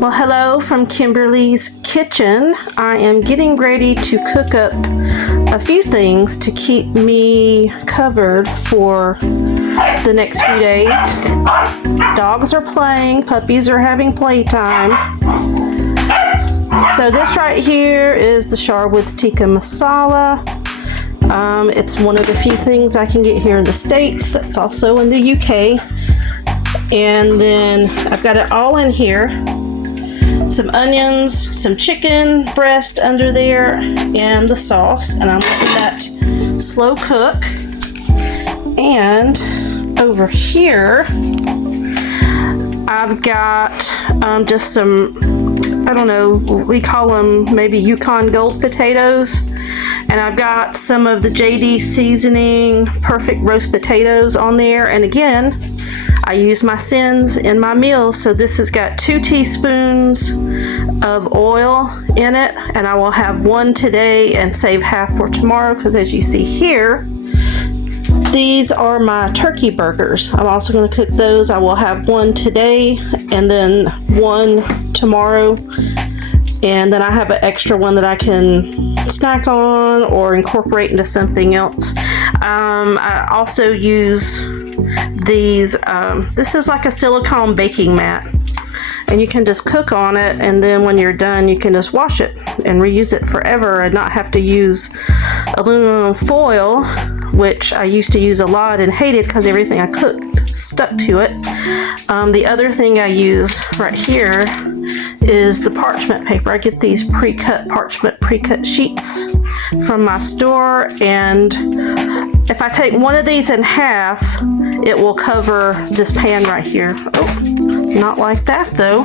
Well, hello from Kimberly's Kitchen. I am getting ready to cook up a few things to keep me covered for the next few days. Dogs are playing, puppies are having playtime. So this right here is the Sharwood's Tikka Masala. It's one of the few things I can get here in the States that's also in the UK. And then I've got it all in here. Some onions, some chicken breast under there, and the sauce. And I'm letting that slow cook. And over here, I've got just some, I don't know, we call them maybe Yukon Gold potatoes. And I've got some of the JD Seasoning Perfect Roast Potatoes on there. And again, I use my sins in my meals. So this has got 2 teaspoons of oil in it. And I will have 1 today and save half for tomorrow. Because as you see here, these are my turkey burgers. I'm also going to cook those. I will have 1 today and then 1 tomorrow. And then I have an extra one that I can snack on or incorporate into something else. I also use these, this is like a silicone baking mat. And you can just cook on it, and then when you're done, you can just wash it and reuse it forever and not have to use aluminum foil, which I used to use a lot and hated because everything I cooked stuck to it. The other thing I use right here is the parchment paper. I get these pre-cut parchment pre-cut sheets from my store, and if I take one of these in half, it will cover this pan right here. Oh, not like that though.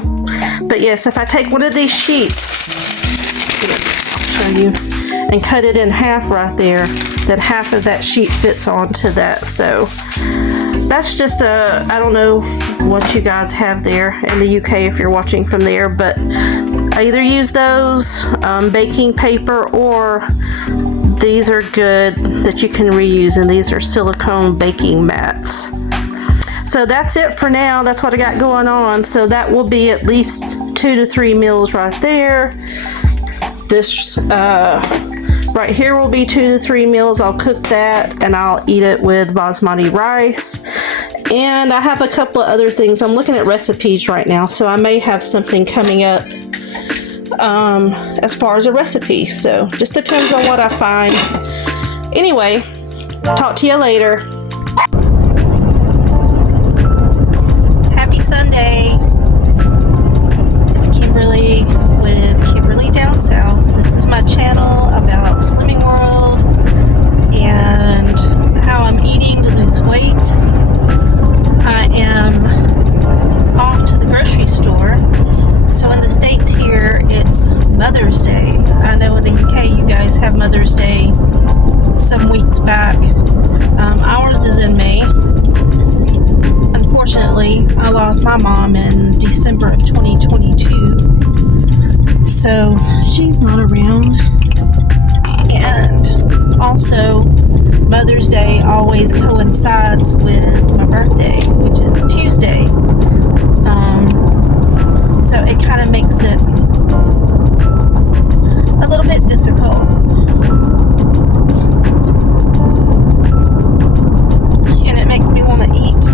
But yes, if I take one of these sheets, I'll show you, and cut it in half right there, then half of that sheet fits onto that. So that's just I don't know what you guys have there in the UK if you're watching from there, but I either use those, baking paper, or these are good that you can reuse, and these are silicone baking mats. So that's it for now. That's what I got going on. So that will be at least 2 to 3 meals right there. This right here will be 2 to 3 meals. I'll cook that and I'll eat it with basmati rice. And I have a couple of other things. I'm looking at recipes right now, so I may have something coming up as far as a recipe. So just depends on what I find. Anyway, talk to you later. Happy Sunday. It's Kimberly with Kimberly Down South. This is my channel about Slimming World and how I'm eating to lose weight. I am off to the grocery store. So in the States here, it's Mother's Day. I know in the UK you guys have Mother's Day some weeks back. Ours is in May. Unfortunately, I lost my mom in December of 2022. So she's not around. And also, Mother's Day always coincides with my birthday, which is Tuesday. So it kind of makes it a little bit difficult. And it makes me want to eat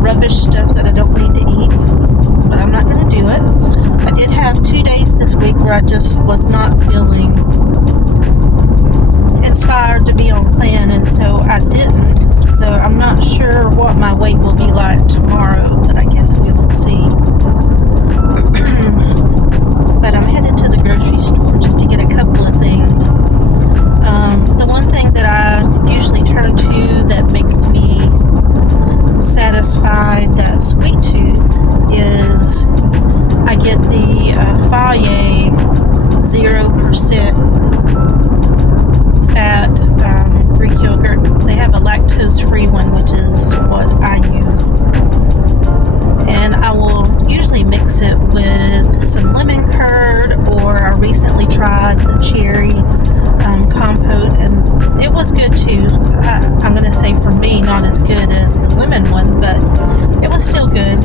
rubbish stuff that I don't need to eat. But I'm not going to do it. I did have 2 days this week where I just was not feeling inspired to be on plan, and so I didn't. So I'm not sure what my weight will be like tomorrow, but I guess we will see. But I'm headed to the grocery store just to get a couple of things. The one thing that I usually turn to that makes me satisfied, that sweet tooth, is I get the Fage 0% fat Greek yogurt. They have a lactose-free one, which is what I use. And I will usually mix it with some lemon curd, or I recently tried the cherry compote, and it was good too. I'm going to say for me, not as good as the lemon one, but it was still good.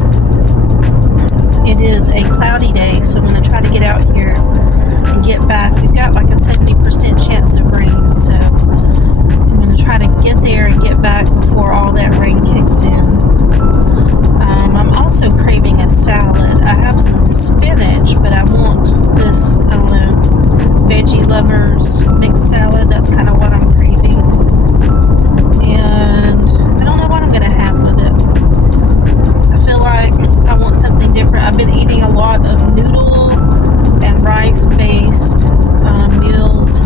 It is a cloudy day, so I'm going to try to get out here and get back. We've got like a 70% chance of rain, so I'm going to try to get there and get back before all that rain kicks in. I'm also craving a salad. I have some spinach, but I want this, I don't know, Veggie Lovers mixed salad. That's kind of what I'm craving. And I don't know what I'm going to have with it. I feel like I want something different. I've been eating a lot of noodle and rice-based meals.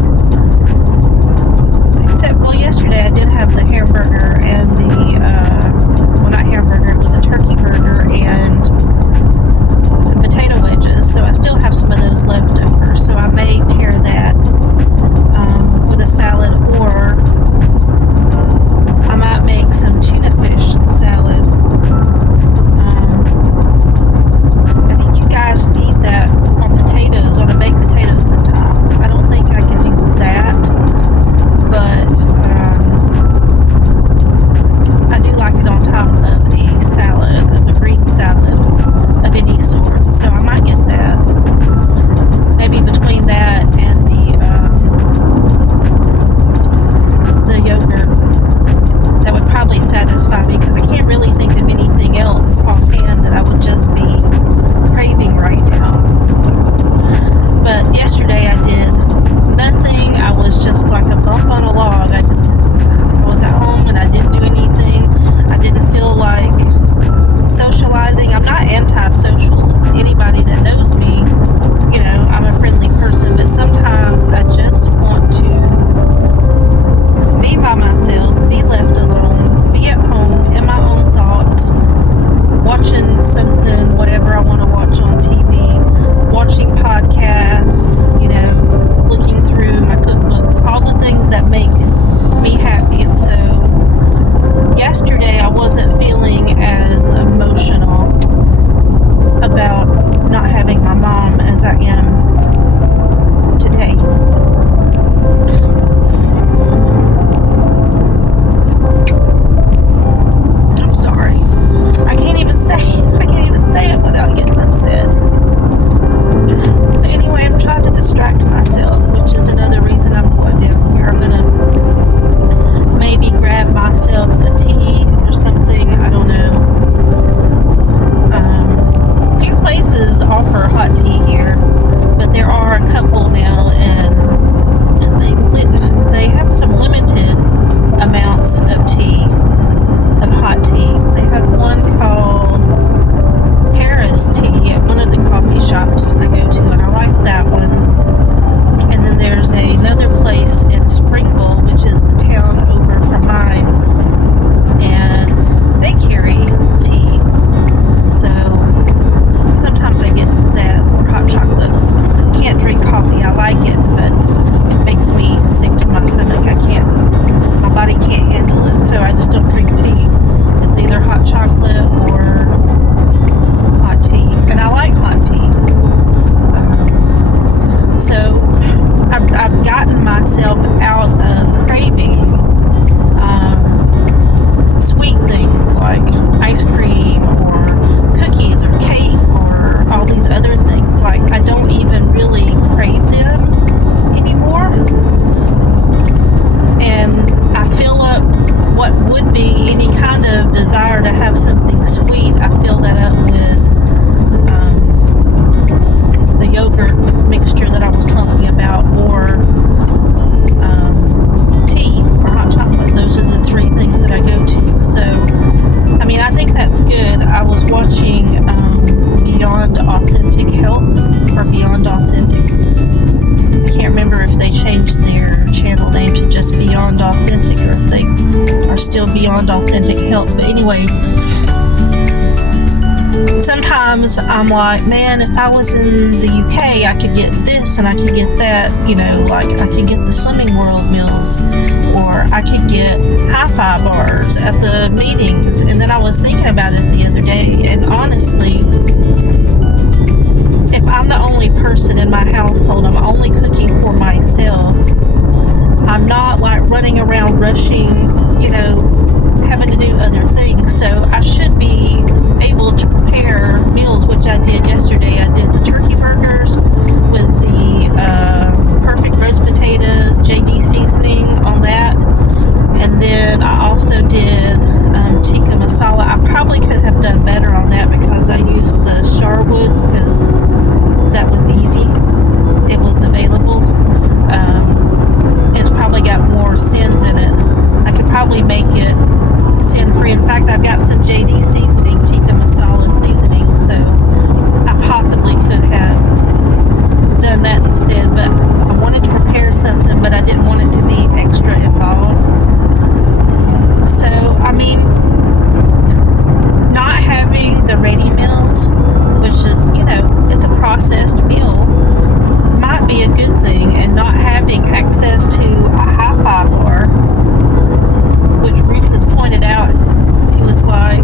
Except, well, yesterday I did have the hamburger and well, not hamburger, it was a turkey burger and some potato wedges. So I still have some of those left over. So I may pair that with a salad, or I might make some tuna fish salad. I think you guys eat that on potatoes, on a baked potato sometimes. I don't think I can do that, but I do like it on top of a salad, of a green salad of any sort. So I might get that. Maybe between that and the yogurt, that would probably satisfy me, because I can't really think of anything else offhand that I would just be craving right now. So, but yesterday I did nothing. I was just like a bump on a log. I was at home and I didn't do anything. I didn't feel like socializing. I'm not antisocial. Anybody that knows me, you know, I'm a friendly person, but sometimes I just want to be by myself, be left alone, be at home in my own thoughts, watching something, whatever I want to watch on TV, watching podcasts, you know, looking through my cookbooks, all the things that make me happy. And so yesterday I wasn't feeling as emotional about not having my mom as I am today. I'm sorry. I can't even say it without getting upset. So anyway, I'm trying to distract myself, which is another reason I'm going down here. I'm gonna maybe grab myself a tea or something. I don't know. A few places offer hot tea here, but there are a couple now, and they have some limited amounts of tea, of hot tea. They have one called Paris Tea at one of the coffee shops I go to, and I like that one. And then there's another place in Springville, which is the town over from mine, and they carry tea. So sometimes I get that, or hot chocolate. Can't drink coffee. I like it, but it makes me sick to my stomach. My body can't handle it, so I just don't drink tea. It's either hot chocolate or hot tea, and I like hot tea. So I've gotten myself out of craving sweet things like ice cream or cookies or cake or all these other things. Like, I don't even really crave them anymore. And I fill up what would be any kind of desire to have something sweet. I fill that up with the yogurt mixture that I was talking about, or tea or hot chocolate. Those are the three things that I go to. So, I mean, I think that's good. I was watching Beyond Authentic Health, or Beyond Authentic. I can't remember if they changed their channel name to just Beyond Authentic, or if they are still Beyond Authentic Health. But anyway, sometimes I'm like, man, if I was in the UK, I could get this and I could get that, you know, like I could get the Slimming World meals, or I could get hi-fi bars at the meetings. And then I was thinking about it the other day, and honestly, if I'm the only person in my household, I'm only cooking for myself, I'm not like running around rushing, you know, having to do other things. So I should be able to prepare meals, which I did yesterday. I did the turkey burgers with the perfect roast potatoes, JD seasoning on that. And then I also did tikka masala. I probably could have done better on that because I used the Sharwoods because that was easy. It was available. It's probably got more sins in it. I could probably make it sin free. In fact, I've got some JD seasoning, tikka masala seasoning, so I possibly could have done that instead. But I wanted to prepare something, but I didn't want it to be extra involved. So, I mean, not having the ready meals, which is, it's a processed meal, might be a good thing, and not having access to a hi-fi bar, which Rufus pointed out, he was like,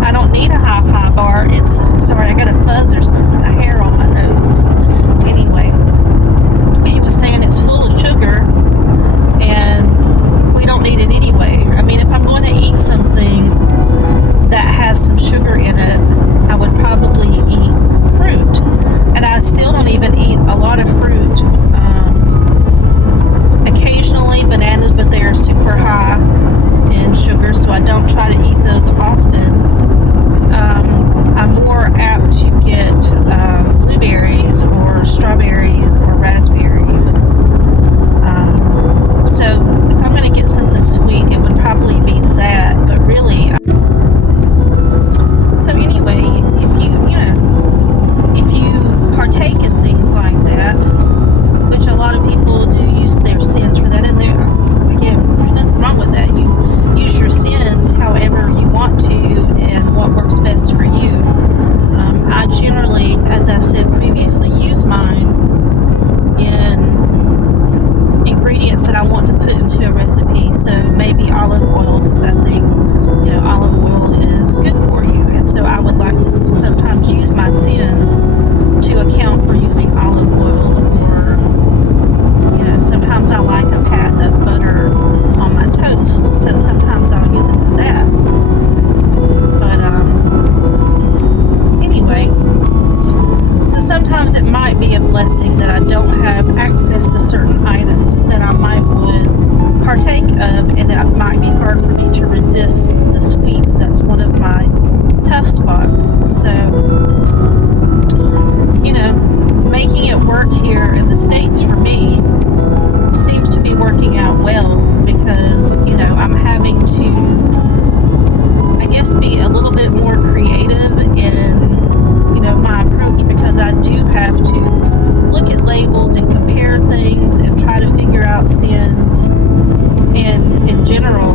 I don't need a hi-fi bar. Sorry, I got a fuzz or something, a hair on my nose. Anyway, he was saying it's full of sugar, and we don't need it anyway. I mean, if I'm going to eat something that has some sugar in it, I would probably eat fruit. And I still don't even eat a lot of fruit. Occasionally bananas, but they are super high in sugar, so I don't try to eat those often. I'm more apt to get blueberries or strawberries or raspberries. So if I'm going to get something sweet, it would probably be that, but really. So anyway, if you partake in things like that, which a lot of people do use their sins for that, and again, there's nothing wrong with that. You use your sins however you want to and what works best for you. I generally, as I said previously, use mine in ingredients that I want to put into a recipe. So maybe olive oil, because I think olive oil is good for you, and so I would like to sometimes use my sins to account for using olive oil, or sometimes I like a pat of butter on my toast, so sometimes I'll use it for that. But anyway, so sometimes it might be a blessing that I don't have access to certain items that I would partake of, and it might be hard for me to resist the sweets. That's one of my tough spots. So making it work here in the States for me seems to be working out well, because I'm having to, I guess, be a little bit more creative in my approach, because I do have to look at labels and compare things and try to figure out sins, and in general,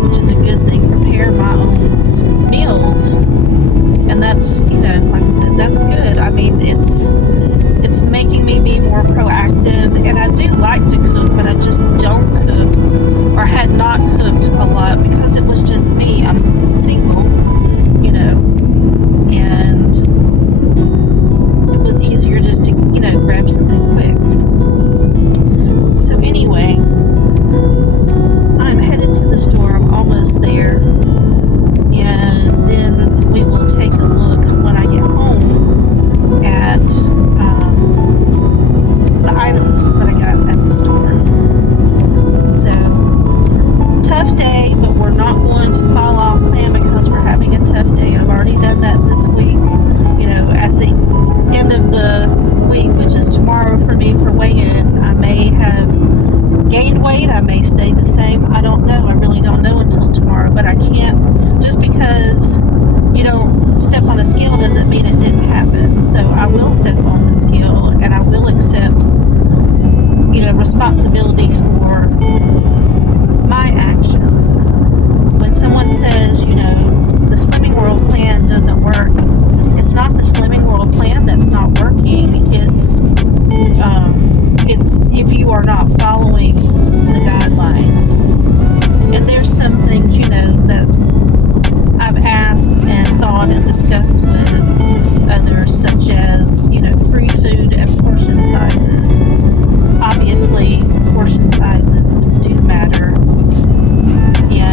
which is a good thing, prepare my own meals. And that's, like I said, that's good. I mean, it's making me be more proactive, and I do like to cook, but I just don't cook, or had not cooked a lot, because it was just me. I'm single, and it was easier just to, grab something quick. So anyway, I'm headed to the store. I'm almost there, and then we will take a look when I get home at the items that I got at the store. So, tough day, but we're not going to fall off plan because we're having a tough day. I've already done that this week. At the end of the week, which is tomorrow for me for weigh-in, I may have gained weight, I may stay the same. I don't know. I really don't know until tomorrow, but I can't, just because you don't step on a scale doesn't mean it didn't happen. So I will step on the scale, and I will accept responsibility for my actions. When someone says the Slimming World plan doesn't work, it's not the Slimming World plan that's not working. It's if you are not following the guidelines. And there's some things that I've asked and thought and discussed with others, such as free food and portion sizes. Obviously, portion sizes do matter, and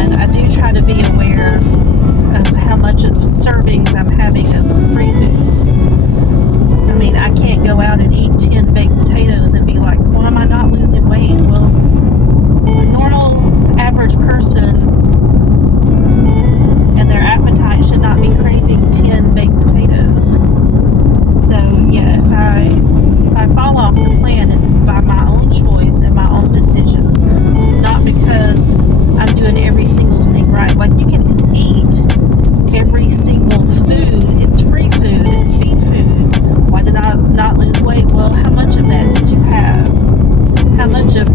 of,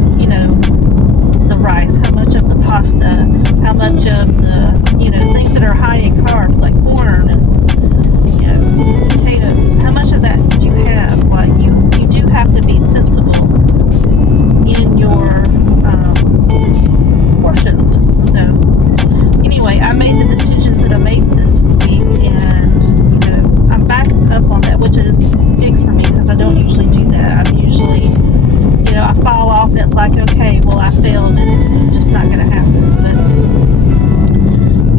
the rice, how much of the pasta, how much of the, things that are high in carbs, like corn and, potatoes, how much of that did you have? Like, you do have to be sensible in your portions. So, anyway, I made the decisions that I made this week, and, I'm back up on that, which is big for me because I don't usually do that. I'm usually, I fall off and it's like, okay, well, I failed and it's just not going to happen. But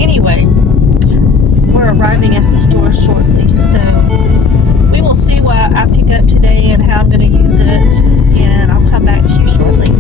anyway, we're arriving at the store shortly, so we will see what I pick up today and how I'm going to use it, and I'll come back to you shortly.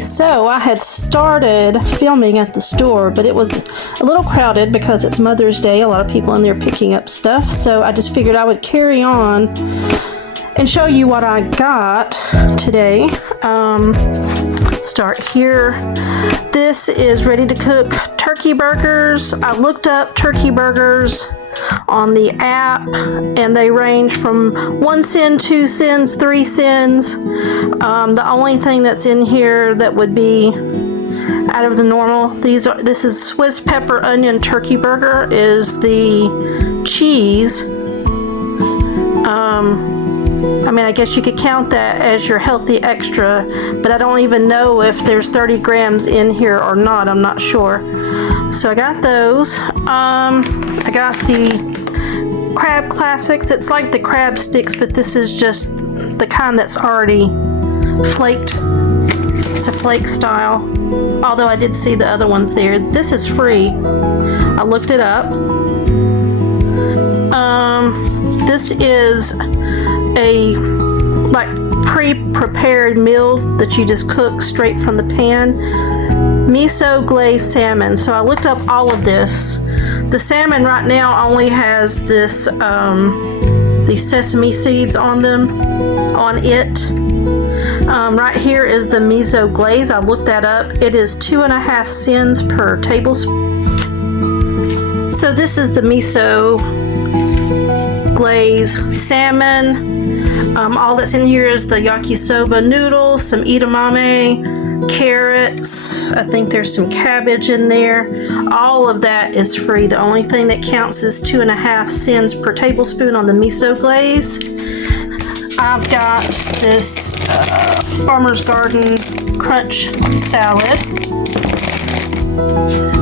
So I had started filming at the store, but it was a little crowded because it's Mother's Day. A lot of people in there picking up stuff. So I just figured I would carry on and show you what I got today. Start here. This is ready to cook turkey burgers. I looked up turkey burgers on the app, and they range from 1 cent, 2 cents, 3 cents. The only thing that's in here that would be out of the normal, this is Swiss pepper onion turkey burger, is the cheese. I mean, I guess you could count that as your healthy extra, but I don't even know if there's 30 grams in here or not. I'm not sure. So I got those. I got the crab classics. It's like the crab sticks, but this is just the kind that's already flaked. It's a flake style. Although I did see the other ones there. This is free. I looked it up. This is a like pre-prepared meal that you just cook straight from the pan. Miso glazed salmon. So I looked up all of this. The salmon right now only has this these sesame seeds on it. Right here is the miso glaze. I looked that up. It is 2.5 cents per tablespoon. So this is the miso glaze salmon. All that's in here is the yakisoba noodles, some edamame, carrots. I think there's some cabbage in there. All of that is free. The only thing that counts is 2.5 cents per tablespoon on the miso glaze. I've got this Farmer's Garden Crunch salad.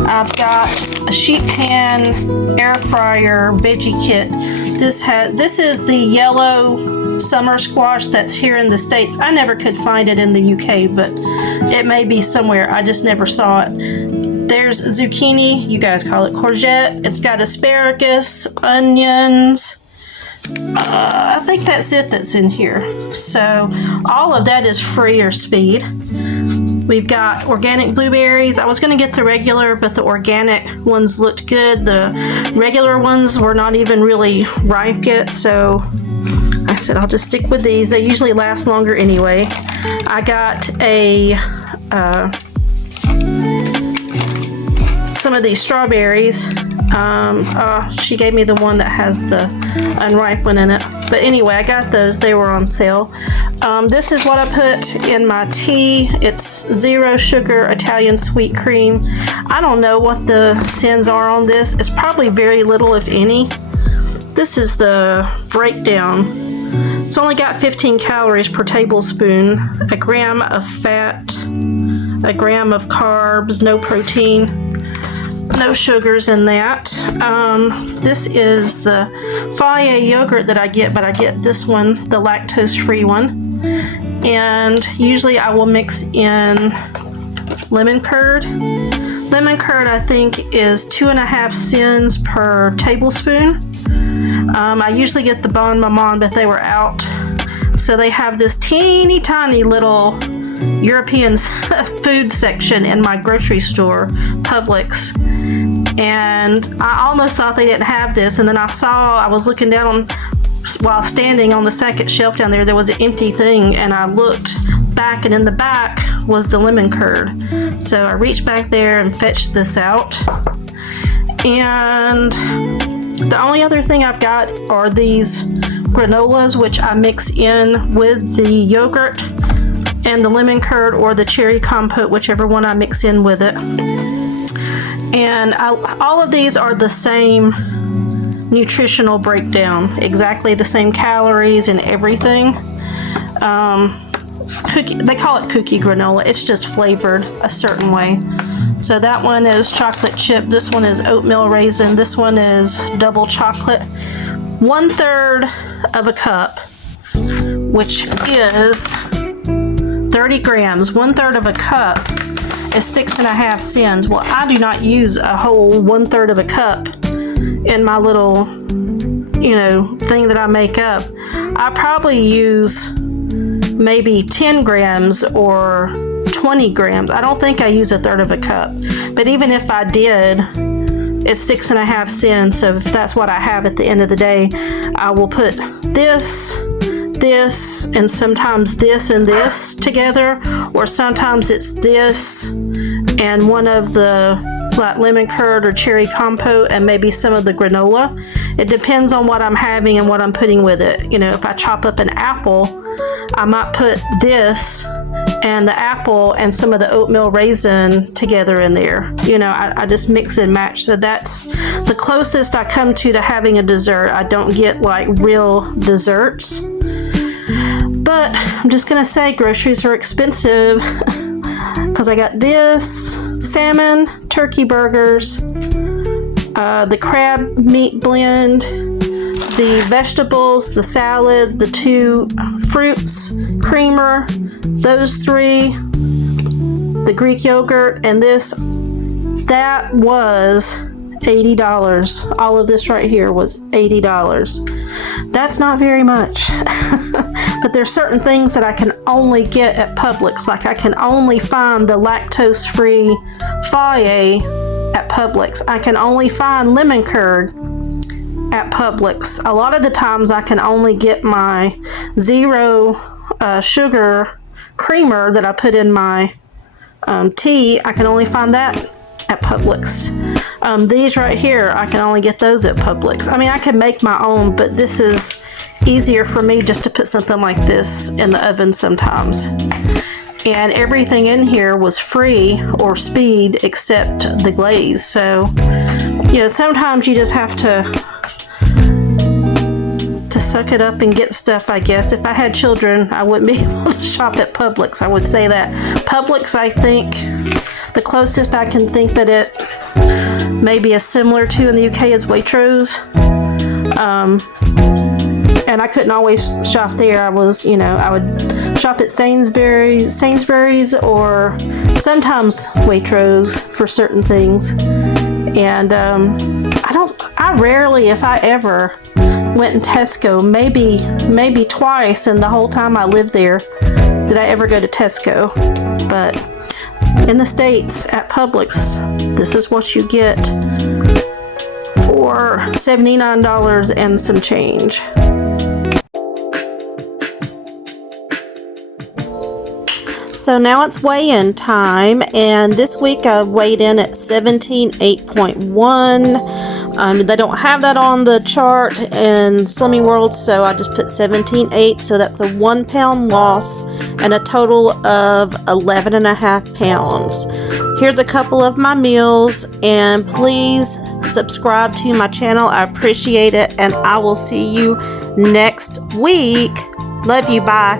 I've got a sheet pan air fryer veggie kit. This is the yellow summer squash that's here in the States. I never could find it in the UK, but it may be somewhere. I just never saw it. There's zucchini. You guys call it courgette. It's got asparagus, onions. I think that's it that's in here. So all of that is free or speed. We've got organic blueberries. I was going to get the regular, but the organic ones looked good. The regular ones were not even really ripe yet, so I said I'll just stick with these. They usually last longer anyway. I got some of these strawberries. She gave me the one that has the unripe one in it. But anyway, I got those. They were on sale. This is what I put in my tea. It's 0 sugar Italian sweet cream. I don't know what the sins are on this. It's probably very little, if any. This is the breakdown. It's only got 15 calories per tablespoon, a gram of fat, a gram of carbs, no protein. No sugars in that. This is the Fage yogurt that I get, but I get this one, the lactose-free one. And usually I will mix in lemon curd. Lemon curd, I think, is 2.5 cents per tablespoon. I usually get the Bon Maman, but they were out. So they have this teeny tiny little European food section in my grocery store, Publix. And I almost thought they didn't have this, and then I was looking down while standing on the second shelf down there was an empty thing, and I looked back, and in the back was the lemon curd. So I reached back there and fetched this out. And the only other thing I've got are these granolas, which I mix in with the yogurt and the lemon curd or the cherry compote, whichever one I mix in with it. And all of these are the same nutritional breakdown, exactly the same calories and everything. They call it cookie granola. It's just flavored a certain way. So that one is chocolate chip. This one is oatmeal raisin. This one is double chocolate. 1/3 of a cup, which is 30 grams. 1/3 of a cup is 6.5 cents. Well, I do not use a whole 1/3 of a cup in my little, thing that I make up. I probably use maybe 10 grams or 20 grams. I don't think I use 1/3 of a cup. But even if I did, it's 6.5 cents. So if that's what I have at the end of the day, I will put this, and sometimes this and this together, or sometimes it's this and one of the lemon curd or cherry compote and maybe some of the granola. It depends on what I'm having and what I'm putting with it. If I chop up an apple, I might put this and the apple and some of the oatmeal raisin together in there. I just mix and match. So that's the closest I come to having a dessert. I don't get like real desserts. But I'm just going to say groceries are expensive because I got this, salmon, turkey burgers, the crab meat blend, the vegetables, the salad, the 2 fruits, creamer, those 3, the Greek yogurt, and this. That was $80. All of this right here was $80. That's not very much. But there's certain things that I can only get at Publix. Like I can only find the lactose-free Fage at Publix. I can only find lemon curd at Publix. A lot of the times I can only get my 0 sugar creamer that I put in my tea. I can only find that at Publix. These right here, I can only get those at Publix. I mean, I can make my own, but this is easier for me just to put something like this in the oven sometimes. And everything in here was free or speed except the glaze. So, you know, sometimes you just have to suck it up and get stuff, I guess. If I had children, I wouldn't be able to shop at Publix. I would say that. Publix, I think, the closest I can think that it maybe is similar to in the UK is Waitrose. And I couldn't always shop there. I was, you know, I would shop at Sainsbury's or sometimes Waitrose for certain things. And I rarely, if I ever, went in Tesco. Maybe twice in the whole time I lived there did I ever go to Tesco. But in the States at Publix, this is what you get for $79 and some change. So now it's weigh-in time, and this week I weighed in at 17.8.1. They don't have that on the chart in Slimming World, so I just put 17.8, so that's a 1 pound loss and a total of 11.5 pounds. Here's a couple of my meals, and please subscribe to my channel. I appreciate it, and I will see you next week. Love you. Bye.